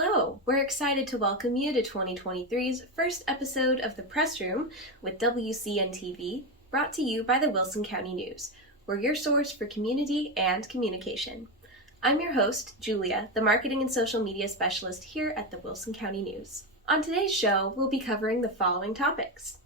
Hello! We're excited to welcome you to 2023's first episode of The Press Room with WCN-TV, brought to you by the Wilson County News. We're your source for community and communication. I'm your host, Julia, the Marketing and Social Media Specialist here at the Wilson County News. On today's show, we'll be covering the following topics.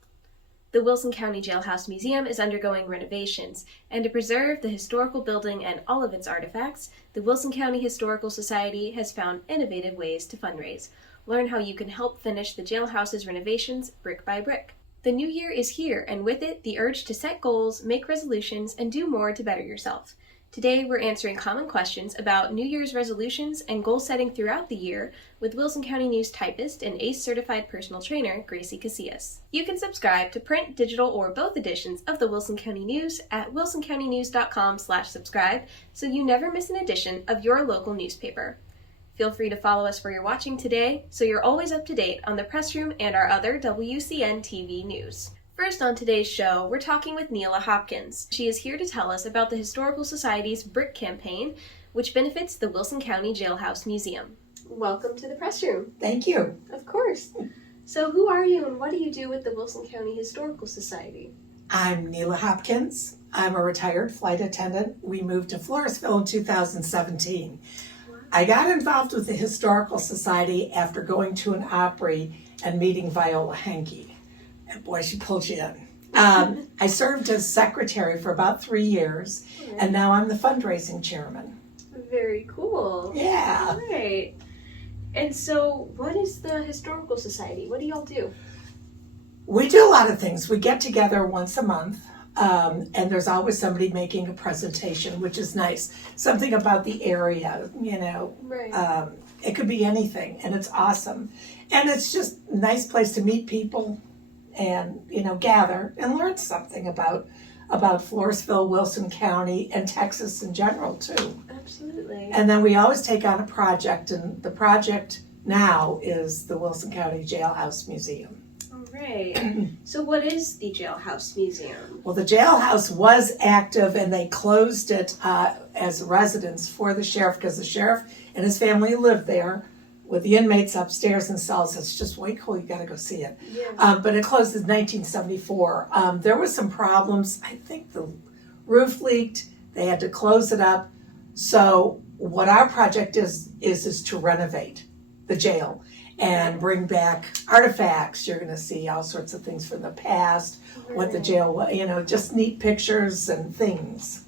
The Wilson County Jailhouse Museum is undergoing renovations, and to preserve the historical building and all of its artifacts, the Wilson County Historical Society has found innovative ways to fundraise. Learn how you can help finish the jailhouse's renovations brick by brick. The new year is here, and with it, the urge to set goals, make resolutions, and do more to better yourself. Today, we're answering common questions about New Year's resolutions and goal setting throughout the year with Wilson County News typist and ACE certified personal trainer, Gracie Cassias. You can subscribe to print, digital, or both editions of the Wilson County News at wilsoncountynews.com/subscribe so you never miss an edition of your local newspaper. Feel free to follow us where you're watching today so you're always up to date on the press room and our other WCN TV news. First on today's show, we're talking with Neela Hopkins. She is here to tell us about the Historical Society's Brick campaign, which benefits the Wilson County Jailhouse Museum. Welcome to the press room. Thank you. Of course. So who are you and what do you do with the Wilson County Historical Society? I'm Neela Hopkins. I'm a retired flight attendant. We moved to Floresville in 2017. Wow. I got involved with the Historical Society after going to an Opry and meeting Viola Henke. Boy, she pulled you in. I served as secretary for about 3 years, and now I'm the fundraising chairman. Very cool. Yeah. All right. And so what is the Historical Society? What do y'all do? We do a lot of things. We get together once a month, and there's always somebody making a presentation, which is nice. Something about the area, Right. It could be anything, and it's awesome. And it's just a nice place to meet people and gather and learn something about Floresville, Wilson County, and Texas in general too. Absolutely. And then we always take on a project, and the project now is the Wilson County Jailhouse Museum. All right. So what is the Jailhouse Museum? Well, the jailhouse was active and they closed it as residence for the sheriff because the sheriff and his family lived there with the inmates upstairs in cells. It's just way cool. You got to go see it. Yeah. But it closed in 1974. There was some problems. I think the roof leaked. They had to close it up. So what our project is to renovate the jail and bring back artifacts. You're going to see all sorts of things from the past, what the jail was, just neat pictures and things.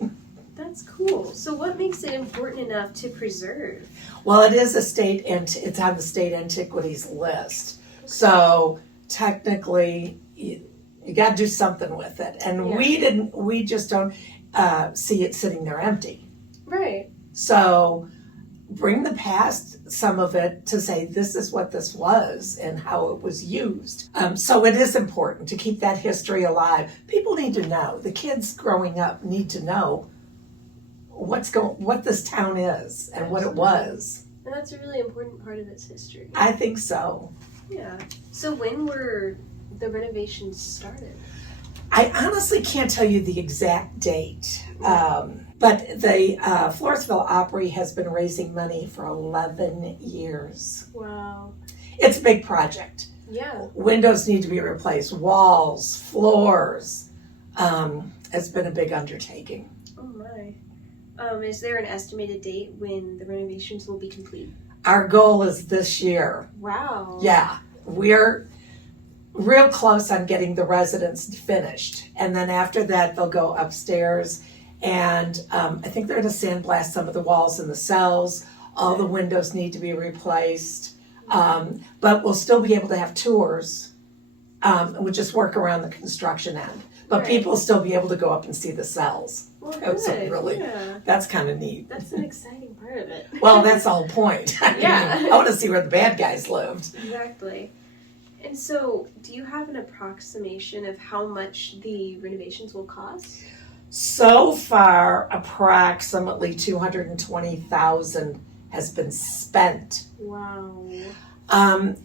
That's cool. So what makes it important enough to preserve? Well, it is it's on the state antiquities list. So technically, you got to do something with it. And Yeah. we just don't see it sitting there empty. Right. So bring the past, some of it, to say this is what this was and how it was used. So it is important to keep that history alive. People need to know. The kids growing up need to know what this town is and what it was. And that's a really important part of its history. I think so. Yeah. So when were the renovations started? I honestly can't tell you the exact date, but the Floresville Opry has been raising money for 11 years. Wow. It's a big project. Yeah. Windows need to be replaced, walls, floors. It's been a big undertaking. Oh my. Is there an estimated date when the renovations will be complete? Our goal is this year. Wow. Yeah, we're real close on getting the residents finished. And then after that, they'll go upstairs. And I think they're going to sandblast some of the walls in the cells. All the windows need to be replaced. But we'll still be able to have tours. We'll just work around the construction end. But Right. people will still be able to go up and see the cells. Well, So good. really, Yeah. that's kind of neat. That's an exciting part of it. Well, that's the whole point. Yeah. I want to see where the bad guys lived. Exactly. And so, do you have an approximation of how much the renovations will cost? So far, approximately $220,000 has been spent. Wow.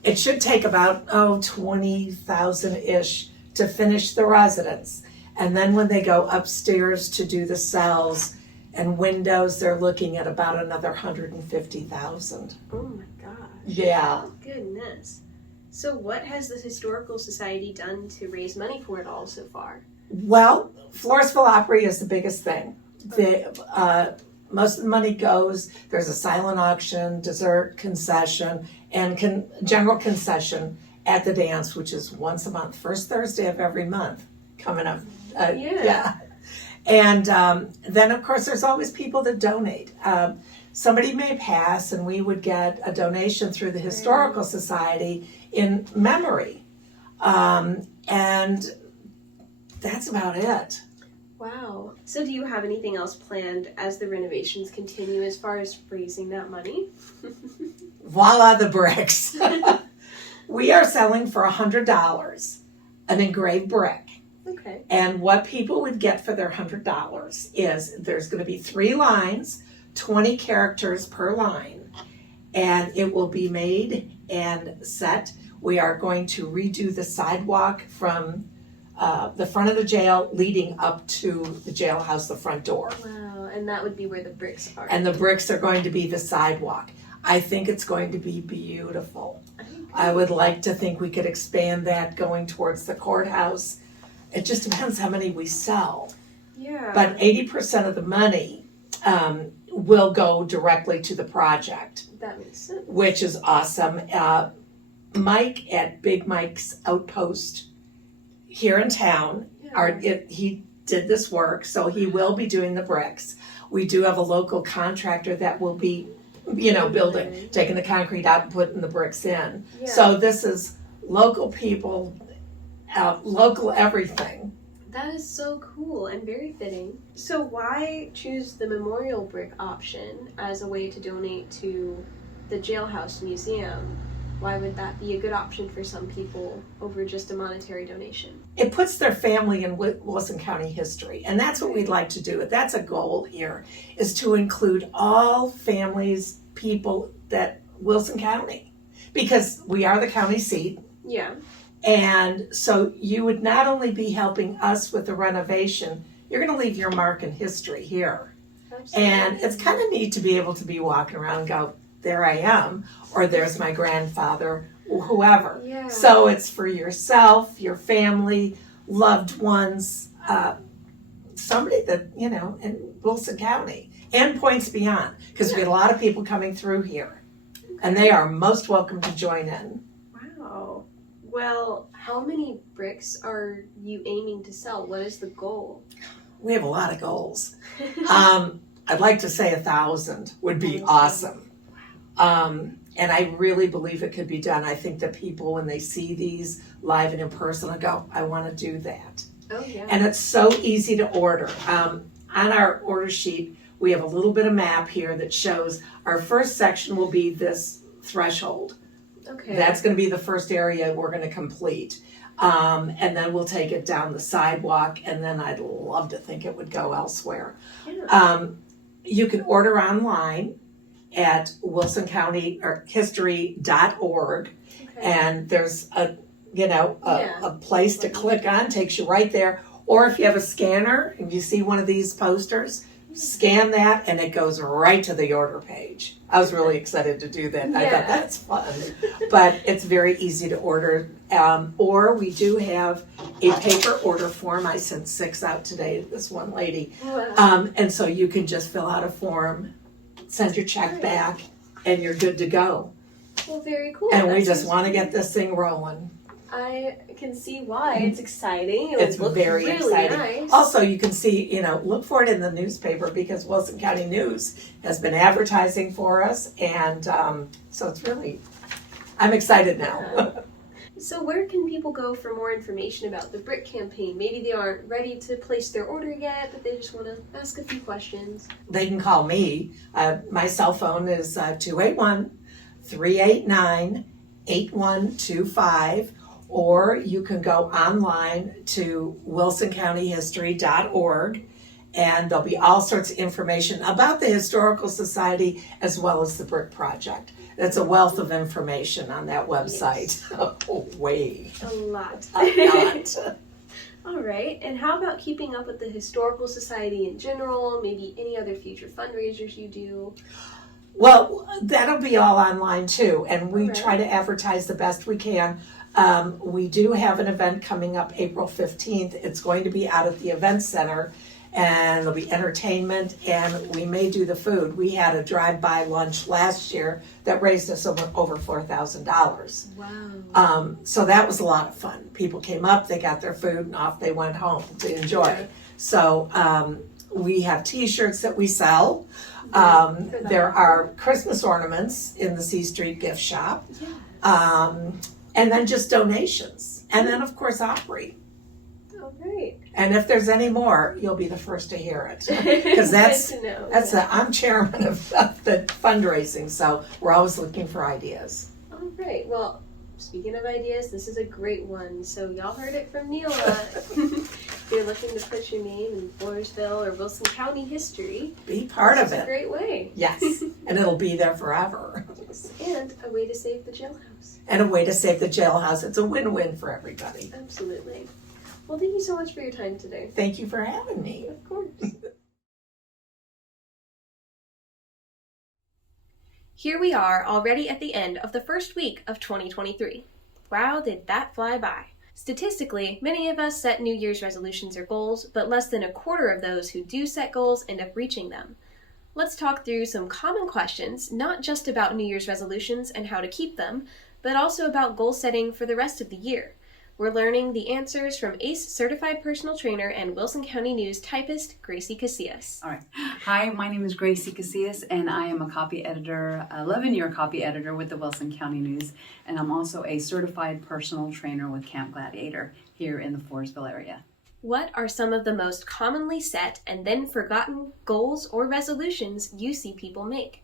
It should take about $20,000-ish to finish the residence. And then when they go upstairs to do the cells and windows, they're looking at about another $150,000. Oh my God. Yeah. Goodness. So what has the Historical Society done to raise money for it all so far? Well, Floresville Opry is the biggest thing. Most of the money goes, there's a silent auction, dessert concession, and general concession at the dance, which is once a month, first Thursday of every month coming up. Yeah. And then, of course, there's always people that donate. Somebody may pass, and we would get a donation through the Historical Society in memory. And that's about it. Wow. So do you have anything else planned as the renovations continue as far as raising that money? Voila, the bricks. We are selling for $100 an engraved brick. Okay. And what people would get for their $100 is there's going to be 3 lines, 20 characters per line, and it will be made and set. We are going to redo the sidewalk from the front of the jail leading up to the jailhouse, the front door. Wow, and that would be where the bricks are. And the bricks are going to be the sidewalk. I think it's going to be beautiful. I would like to think we could expand that going towards the courthouse. It just depends how many we sell. Yeah. But 80% of the money will go directly to the project. That makes sense. Which is awesome. Mike at Big Mike's Outpost here in town, he did this work, so he will be doing the bricks. We do have a local contractor that will be, building, taking the concrete out and putting the bricks in. Yeah. So this is local people, local everything. That is so cool and very fitting. So why choose the memorial brick option as a way to donate to the Jailhouse Museum? Why would that be a good option for some people over just a monetary donation? It puts their family in Wilson County history, and that's what we'd like to do. That's a goal here, is to include all families, people that Wilson County, because we are the county seat. Yeah. And so you would not only be helping us with the renovation, you're going to leave your mark in history here. Absolutely. And it's kind of neat to be able to be walking around and go, there I am, or there's my grandfather, or whoever. Yeah. So it's for yourself, your family, loved ones, somebody that, in Wilson County, and points beyond, because we get a lot of people coming through here, and they are most welcome to join in. Wow. Well, how many bricks are you aiming to sell? What is the goal? We have a lot of goals. I'd like to say 1,000 would be awesome. And I really believe it could be done. I think that people, when they see these live and in person, will go, I want to do that. Oh, yeah. And it's so easy to order. On our order sheet, we have a little bit of map here that shows our first section will be this threshold. Okay. That's going to be the first area we're going to complete. And then we'll take it down the sidewalk, and then I'd love to think it would go elsewhere. Yeah. You can order online at wilsoncountyhistory.org, and there's a place to click on, takes you right there. Or if you have a scanner and you see one of these posters, scan that and it goes right to the order page. I was really excited to do that. I thought that's fun. But it's very easy to order. Or we do have a paper order form. I sent 6 out today to this one lady. Wow. And so you can just fill out a form, send your check back, and you're good to go. Well, very cool. And we just want to get this thing rolling. I can see why. It's exciting. It's very really exciting. Nice. Also, you can see, look for it in the newspaper, because Wilson County News has been advertising for us. And so it's really, I'm excited now. So where can people go for more information about the brick campaign? Maybe they aren't ready to place their order yet, but they just want to ask a few questions. They can call me. My cell phone is 281-389-8125. Or you can go online to wilsoncountyhistory.org, and there'll be all sorts of information about the Historical Society as well as the Brick Project. That's a wealth of information on that website. Yes. Oh, way. A lot. A lot. All right, and how about keeping up with the Historical Society in general, maybe any other future fundraisers you do? Well, that'll be all online too, and we All right. try to advertise the best we can. We do have an event coming up April 15th. It's going to be out at the event center, and there'll be entertainment, and we may do the food. We had a drive-by lunch last year that raised us over $4,000. Wow. So that was a lot of fun. People came up, they got their food, and off they went home to enjoy. So we have T-shirts that we sell. There are Christmas ornaments in the C Street gift shop. And then just donations. And then, of course, Opry. Oh, great. And if there's any more, you'll be the first to hear it. Because I'm chairman of the fundraising, so we're always looking for ideas. All right. Well, speaking of ideas, this is a great one. So y'all heard it from Neela. If you're looking to put your name in Floresville or Wilson County history, Be part of this is a it. great way. Yes. And it'll be there forever. And a way to save the jailhouse. And a way to save the jailhouse. It's a win-win for everybody. Absolutely. Well, thank you so much for your time today. Thank you for having me. Of course. Here we are already at the end of the first week of 2023. Wow, did that fly by. Statistically, many of us set New Year's resolutions or goals, but less than a quarter of those who do set goals end up reaching them. Let's talk through some common questions, not just about New Year's resolutions and how to keep them, but also about goal setting for the rest of the year. We're learning the answers from ACE Certified Personal Trainer and Wilson County News typist, Gracie Cassias. All right. Hi, my name is Gracie Cassias, and I am a copy editor, 11-year copy editor with the Wilson County News, and I'm also a certified personal trainer with Camp Gladiator here in the Floresville area. What are some of the most commonly set and then forgotten goals or resolutions you see people make?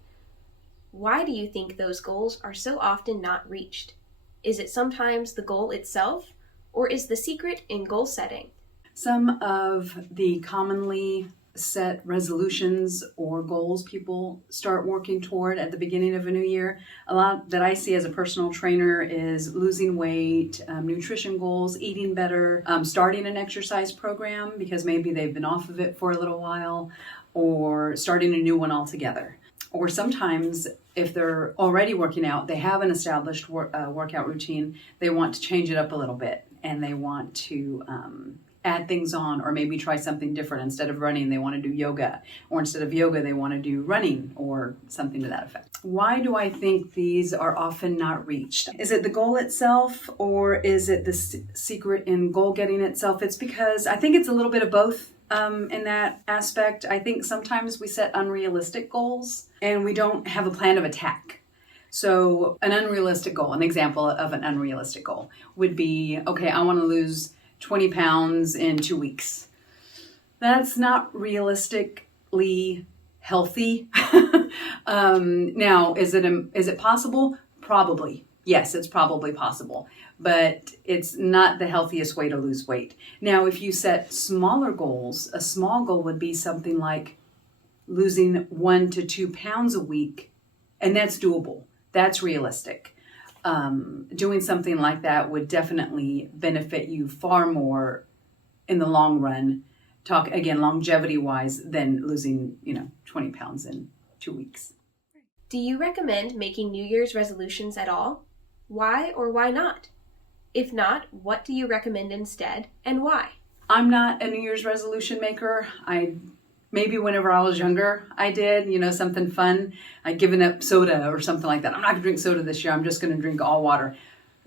Why do you think those goals are so often not reached? Is it sometimes the goal itself, or is the secret in goal setting? Some of the commonly set resolutions or goals people start working toward at the beginning of a new year, a lot that I see as a personal trainer is losing weight, nutrition goals, eating better, starting an exercise program because maybe they've been off of it for a little while, or starting a new one altogether. Or sometimes if they're already working out, they have an established workout routine, they want to change it up a little bit and they want to add things on, or maybe try something different. Instead of running, they want to do yoga, or instead of yoga, they want to do running or something to that effect. Why do I think these are often not reached? Is it the goal itself, or is it the secret in goal getting itself? It's because I think it's a little bit of both. In that aspect, I think sometimes we set unrealistic goals and we don't have a plan of attack. So an unrealistic goal, an example of an unrealistic goal would be, okay, I want to lose 20 pounds in 2 weeks. That's not realistically healthy. Now, is it possible? Probably. Yes, it's probably possible, but it's not the healthiest way to lose weight. Now, if you set smaller goals, a small goal would be something like losing 1 to 2 pounds a week, and that's doable. That's realistic. Doing something like that would definitely benefit you far more in the long run, talk again longevity-wise, than losing 20 pounds in 2 weeks. Do you recommend making New Year's resolutions at all? Why or why not? If not, what do you recommend instead and why? I'm not a New Year's resolution maker. Maybe whenever I was younger, I did, something fun. I'd given up soda or something like that. I'm not going to drink soda this year. I'm just going to drink all water.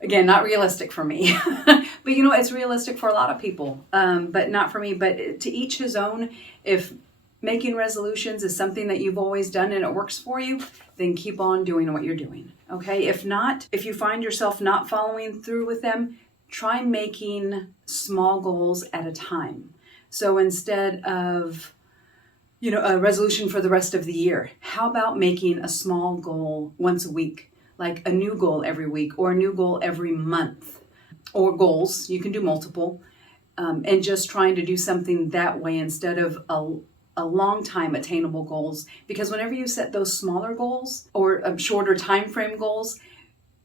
Again, not realistic for me. But, it's realistic for a lot of people, but not for me. But to each his own. If making resolutions is something that you've always done and it works for you, then keep on doing what you're doing, okay? If not, if you find yourself not following through with them, try making small goals at a time. So instead of, a resolution for the rest of the year, how about making a small goal once a week, like a new goal every week or a new goal every month, or goals, you can do multiple, and just trying to do something that way instead of a long time attainable goals. Because whenever you set those smaller goals or shorter time frame goals,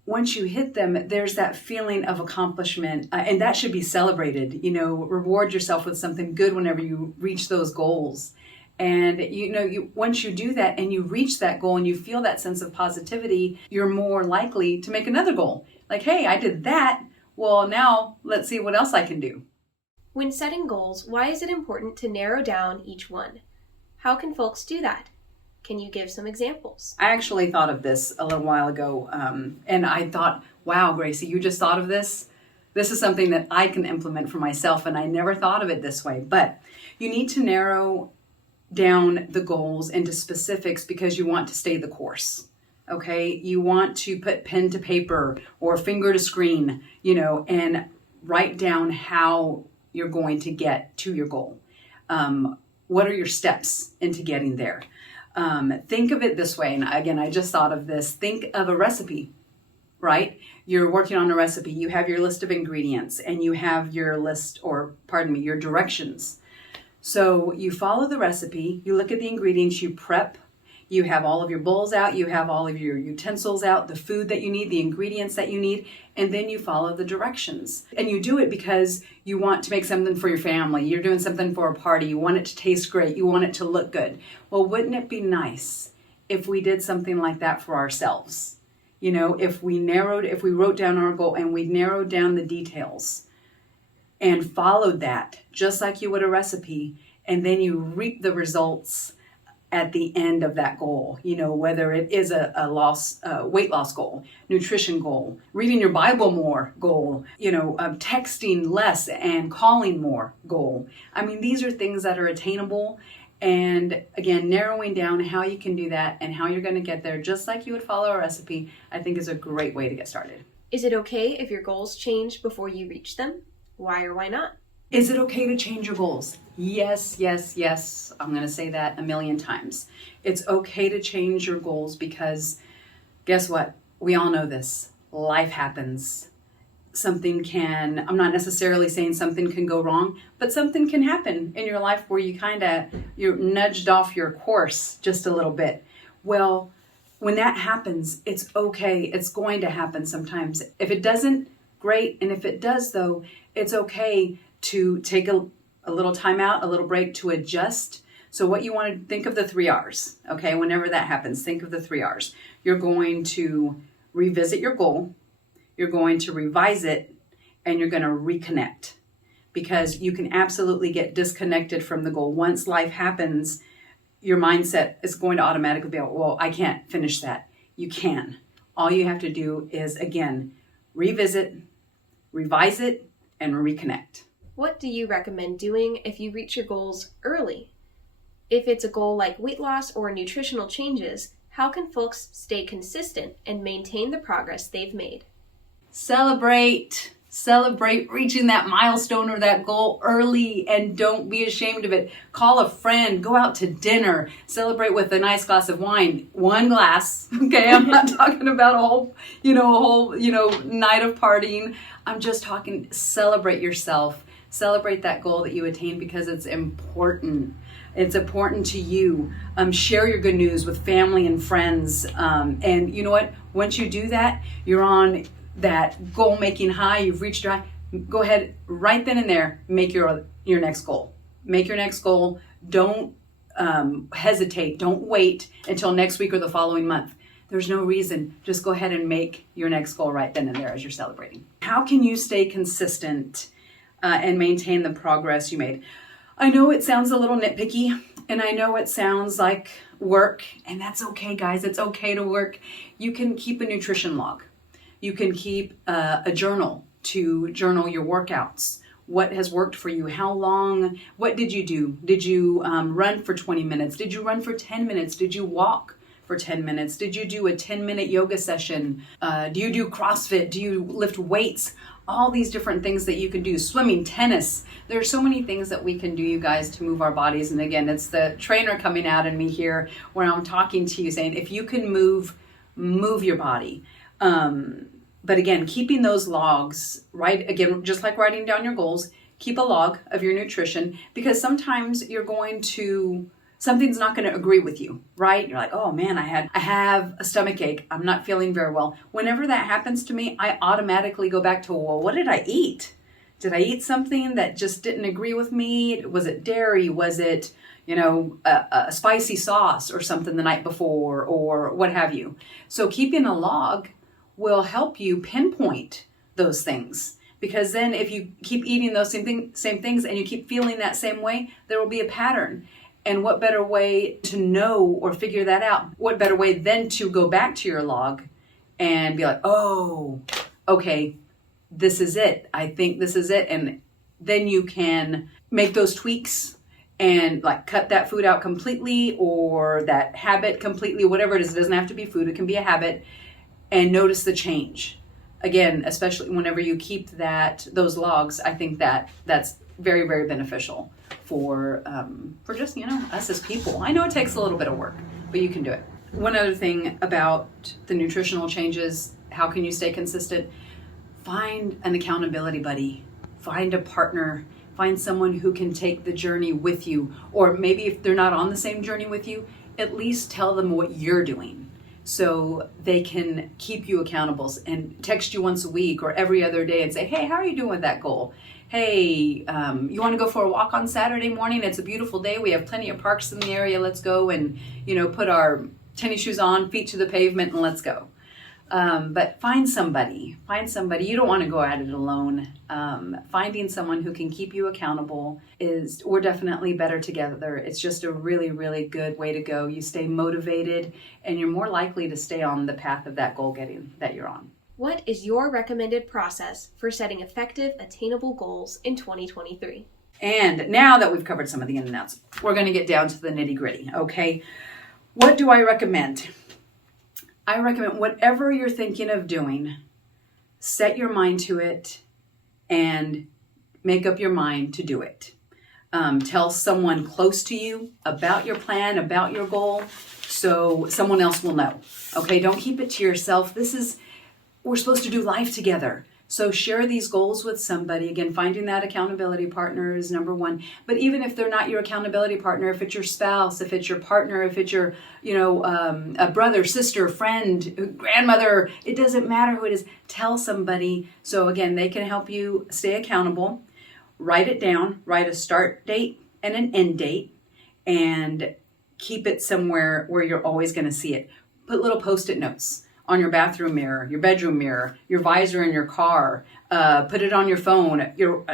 once you hit them, there's that feeling of accomplishment, and that should be celebrated. Reward yourself with something good whenever you reach those goals. And once you do that and you reach that goal and you feel that sense of positivity, you're more likely to make another goal. Like, hey, I did that. Well, now let's see what else I can do. When setting goals, why is it important to narrow down each one? How can folks do that? Can you give some examples? I actually thought of this a little while ago, and I thought, wow, Gracie, you just thought of this? This is something that I can implement for myself, and I never thought of it this way. But you need to narrow down the goals into specifics because you want to stay the course. Okay? You want to put pen to paper or finger to screen, and write down how you're going to get to your goal. What are your steps into getting there? Think of it this way. And again, I just thought of this. Think of a recipe, right? You're working on a recipe. You have your list of ingredients and you have your your directions. So you follow the recipe, you look at the ingredients, you prep, you have all of your bowls out, you have all of your utensils out, the food that you need, the ingredients that you need, and then you follow the directions. And you do it because you want to make something for your family, you're doing something for a party, you want it to taste great, you want it to look good. Well, wouldn't it be nice if we did something like that for ourselves? If we wrote down our goal and we narrowed down the details and followed that just like you would a recipe, and then you reap the results at the end of that goal, whether it is a weight loss goal, nutrition goal, reading your Bible more goal, texting less and calling more goal. I mean, these are things that are attainable. And again, narrowing down how you can do that and how you're going to get there, just like you would follow a recipe, I think is a great way to get started. Is it okay if your goals change before you reach them? Why or why not? Is it okay to change your goals? Yes, yes, yes. I'm going to say that a million times. It's okay to change your goals because guess what? We all know this. Life happens. I'm not necessarily saying something can go wrong, but something can happen in your life where you're nudged off your course just a little bit. Well, when that happens, it's okay. It's going to happen sometimes. If it doesn't, great. And if it does, though, it's okay to take a little time out, a little break to adjust. So what you want to think of the 3 R's, okay? Whenever that happens, think of the 3 R's. You're going to revisit your goal, you're going to revise it, and you're going to reconnect. Because you can absolutely get disconnected from the goal. Once life happens, your mindset is going to automatically be, well, I can't finish that. You can. All you have to do is, again, revisit, revise it, and reconnect. What do you recommend doing if you reach your goals early? If it's a goal like weight loss or nutritional changes, how can folks stay consistent and maintain the progress they've made? Celebrate reaching that milestone or that goal early, and don't be ashamed of it. Call a friend, go out to dinner, celebrate with a nice glass of wine, 1 glass. Okay. I'm not talking about a whole night of partying. I'm just talking, celebrate yourself, celebrate that goal that you attained because it's important. It's important to you. Share your good news with family and friends. And you know what? Once you do that, you're on that goal-making high. You've reached your high. Go ahead right then and there. Make your next goal. Make your next goal. Don't hesitate. Don't wait until next week or the following month. There's no reason. Just go ahead and make your next goal right then and there as you're celebrating. How can you stay consistent and maintain the progress you made? I know it sounds a little nitpicky, and I know it sounds like work, and that's okay, guys. It's okay to work. You can keep a nutrition log. You can keep a journal to journal your workouts. What has worked for you? How long? What did you do? Did you run for 20 minutes? Did you run for 10 minutes? Did you walk for 10 minutes? Did you do a 10-minute yoga session? Do you do CrossFit? Do you lift weights? All these different things that you can do. Swimming, tennis. There are so many things that we can do, you guys, to move our bodies. And again, it's the trainer coming out in me here where I'm talking to you saying, if you can move your body. But again, keeping those logs, right? Again, just like writing down your goals, keep a log of your nutrition, because sometimes something's not going to agree with you, right? You're like, oh man, I have a stomach ache. I'm not feeling very well. Whenever that happens to me, I automatically go back to, well, what did I eat Did I eat something that just didn't agree with me? Was it dairy? Was it, a spicy sauce or something the night before, or what have you? So keeping a log will help you pinpoint those things. Because then if you keep eating those same things and you keep feeling that same way, there will be a pattern. And what better way to know or figure that out? What better way than to go back to your log and be like, oh, okay, this is it. I think this is it. And then you can make those tweaks and like cut that food out completely, or that habit completely, whatever it is. It doesn't have to be food. It can be a habit, and notice the change. Again, especially whenever you keep those logs, I think that's very, very beneficial for just, us as people. I know it takes a little bit of work, but you can do it. One other thing about the nutritional changes, how can you stay consistent? Find an accountability buddy, find a partner, find someone who can take the journey with you, or maybe if they're not on the same journey with you, at least tell them what you're doing, so they can keep you accountable and text you once a week or every other day and say, hey, how are you doing with that goal? Hey, you want to go for a walk on Saturday morning? It's a beautiful day. We have plenty of parks in the area. Let's go and, put our tennis shoes on, feet to the pavement, and let's go. But find somebody. You don't want to go at it alone. Finding someone who can keep you accountable we're definitely better together. It's just a really, really good way to go. You stay motivated and you're more likely to stay on the path of that goal getting that you're on. What is your recommended process for setting effective, attainable goals in 2023? And now that we've covered some of the ins and outs, we're going to get down to the nitty gritty, okay? What do I recommend? I recommend whatever you're thinking of doing, set your mind to it and make up your mind to do it. Tell someone close to you about your plan, about your goal, so someone else will know. Okay, don't keep it to yourself. We're supposed to do life together. So share these goals with somebody. Again, finding that accountability partner is number one. But even if they're not your accountability partner, if it's your spouse, if it's your partner, if it's your, a brother, sister, friend, grandmother, it doesn't matter who it is. Tell somebody. So again, they can help you stay accountable. Write it down. Write a start date and an end date, and keep it somewhere where you're always going to see it. Put little Post-it notes on your bathroom mirror, your bedroom mirror, your visor in your car. Put it on your phone. Don't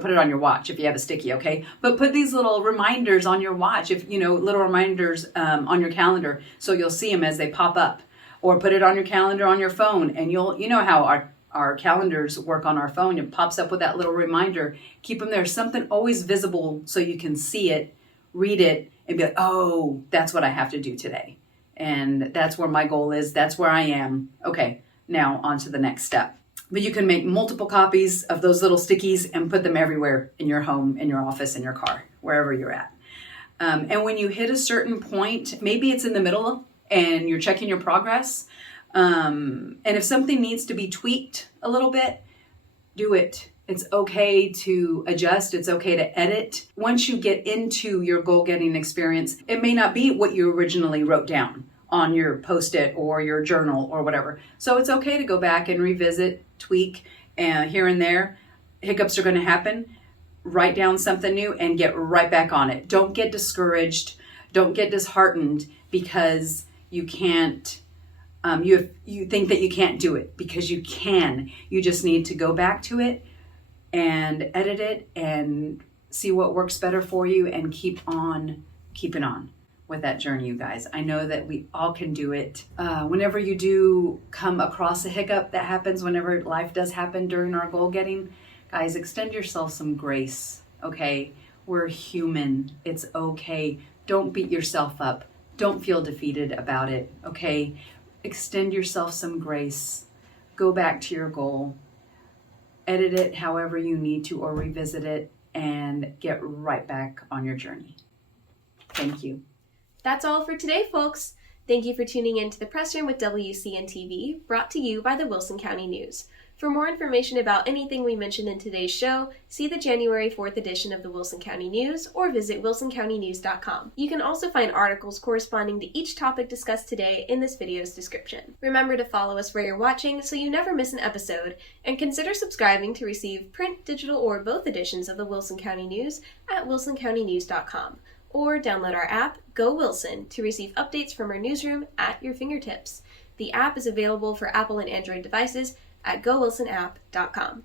put it on your watch if you have a sticky, okay? But put these little reminders on your watch, little reminders on your calendar, so you'll see them as they pop up. Or put it on your calendar on your phone, and you know how our calendars work on our phone. It pops up with that little reminder. Keep them there. Something always visible so you can see it, read it, and be like, oh, that's what I have to do today. And that's where my goal is. That's where I am. Okay, now on to the next step. But you can make multiple copies of those little stickies and put them everywhere in your home, in your office, in your car, wherever you're at. And when you hit a certain point, maybe it's in the middle and you're checking your progress. And if something needs to be tweaked a little bit, do it. It's okay to adjust. It's okay to edit. Once you get into your goal-getting experience, it may not be what you originally wrote down on your Post-it or your journal or whatever. So it's okay to go back and revisit, tweak, here and there. Hiccups are going to happen. Write down something new and get right back on it. Don't get discouraged. Don't get disheartened because you can't. You think that you can't do it, because you can. You just need to go back to it and edit it and see what works better for you and keep on keeping on with that journey, you guys. I know that we all can do it. Whenever you do come across a hiccup that happens, whenever life does happen during our goal getting, guys, extend yourself some grace, okay? We're human. It's okay. Don't beat yourself up. Don't feel defeated about it, okay? Extend yourself some grace. Go back to your goal. Edit it however you need to, or revisit it, and get right back on your journey. Thank you. That's all for today, folks. Thank you for tuning in to the Press Room with WCN TV, brought to you by the Wilson County News. For more information about anything we mentioned in today's show, see the January 4th edition of the Wilson County News or visit wilsoncountynews.com. You can also find articles corresponding to each topic discussed today in this video's description. Remember to follow us where you're watching so you never miss an episode, and consider subscribing to receive print, digital, or both editions of the Wilson County News at wilsoncountynews.com. Or download our app, Go Wilson, to receive updates from our newsroom at your fingertips. The app is available for Apple and Android devices at gowilsonapp.com.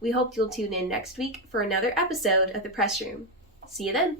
We hope you'll tune in next week for another episode of The Press Room. See you then!